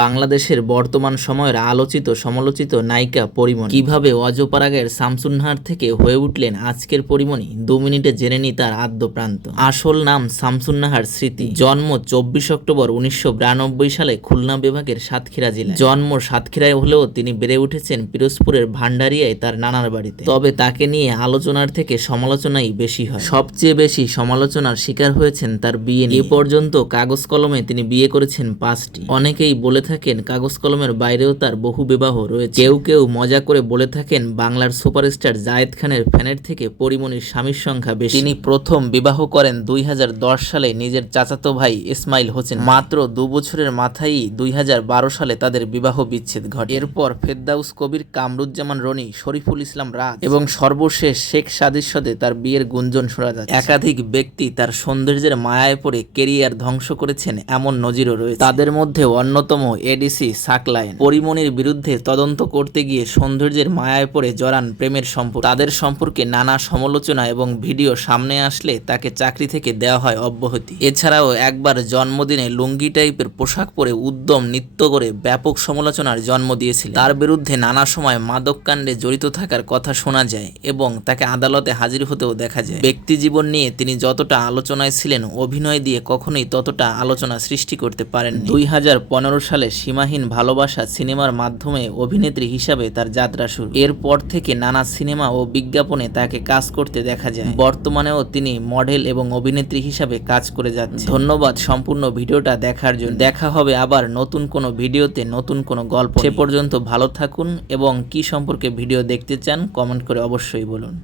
বাংলাদেশের বর্তমান সময়ের আলোচিত সমালোচিত নায়িকা পরিমণি। কীভাবে অজপাড়াগের শামসুন্নাহার থেকে হয়ে উঠলেন আজকের পরিমণি? দু মিনিটে জেনে নি তার আদ্য প্রান্ত আসল নাম শামসুন্নাহার স্মৃতি। জন্ম চব্বিশ অক্টোবর উনিশশো বিরানব্বই সালে খুলনা বিভাগের সাতক্ষীরা জেলা জন্ম সাতক্ষীরায় হলেও তিনি বেড়ে উঠেছেন পিরোজপুরের ভান্ডারিয়ায় তার নানার বাড়িতে। তবে তাকে নিয়ে আলোচনার থেকে সমালোচনাই বেশি হয়। সবচেয়ে বেশি সমালোচনার শিকার হয়েছেন তার বিয়ে। এ পর্যন্ত কাগজ কলমে তিনি বিয়ে করেছেন পাঁচটি। অনেকেই বলে থাকেন, কাগজ কলমের বাইরেও তার বহু বিবাহ রয়েছে। কেউ কেউ মজা করে বলে থাকেন, বাংলার সুপারস্টার জায়েদ খানের ফ্যানের থেকে পরিমণির স্বামীর সংখ্যা বেশি। তিনি প্রথম বিবাহ করেন দুই হাজার দশ সালে নিজের চাচাতো ভাই ইসমাইল হোসেন। মাত্র দু বছরের মাথায়ই দুই সালে তাদের বিবাহ বিচ্ছেদ ঘটে। এরপর ফেরদাউস কবির কামরুজ্জামান রনি, শরীফুল ইসলাম রাজ এবং সর্বশেষ শেখ সাদির সাথে তার বিয়ের গুঞ্জন শোনা যাচ্ছে। একাধিক ব্যক্তি তার সৌন্দর্যের মায়ায় পড়ে কেরিয়ার ধ্বংস করেছেন এমন নজিরও রয়েছে। তাদের মধ্যে অন্যতম এডিসি, সাকলাইন। পরিমণির বিরুদ্ধে তদন্ত করতে গিয়ে সৌন্দর্যের মায়ায় পড়ে জড়ান প্রেমের সম্পর্ক। তাদের সম্পর্কে নানা সমালোচনা এবং ভিডিও সামনে আসলে তাকে চাকরি থেকে দেওয়া হয় অব্যাহতি। এছাড়াও একবার জন্মদিনে লুঙ্গি টাইপের পোশাক পরে উদ্যম নৃত্য করে ব্যাপক সমালোচনার জন্ম দিয়েছিল তার বিরুদ্ধে নানা সময় মাদক কাণ্ডে জড়িত থাকার কথা শোনা যায় এবং তাকে আদালতে হাজির হতেও দেখা যায়। ব্যক্তি জীবন নিয়ে তিনি যতটা আলোচনায় ছিলেন, অভিনয় দিয়ে কখনোই ততটা আলোচনা সৃষ্টি করতে পারেন দুই হাজার পনেরো সালে সীমাহীন ভালোবাসা সিনেমার মাধ্যমে অভিনেত্রী হিসাবে তার যাত্রা শুরু। এরপর থেকে নানা সিনেমা ও বিজ্ঞাপনে তাকে কাজ করতে দেখা যায়। বর্তমানেও তিনি মডেল এবং অভিনেত্রী হিসাবে কাজ করে যাচ্ছে। ধন্যবাদ সম্পূর্ণ ভিডিওটা দেখার জন্য। দেখা হবে আবার নতুন কোনো ভিডিওতে নতুন কোনো গল্প সে পর্যন্ত ভালো থাকুন এবং কি সম্পর্কে ভিডিও দেখতে চান কমেন্ট করে অবশ্যই বলুন।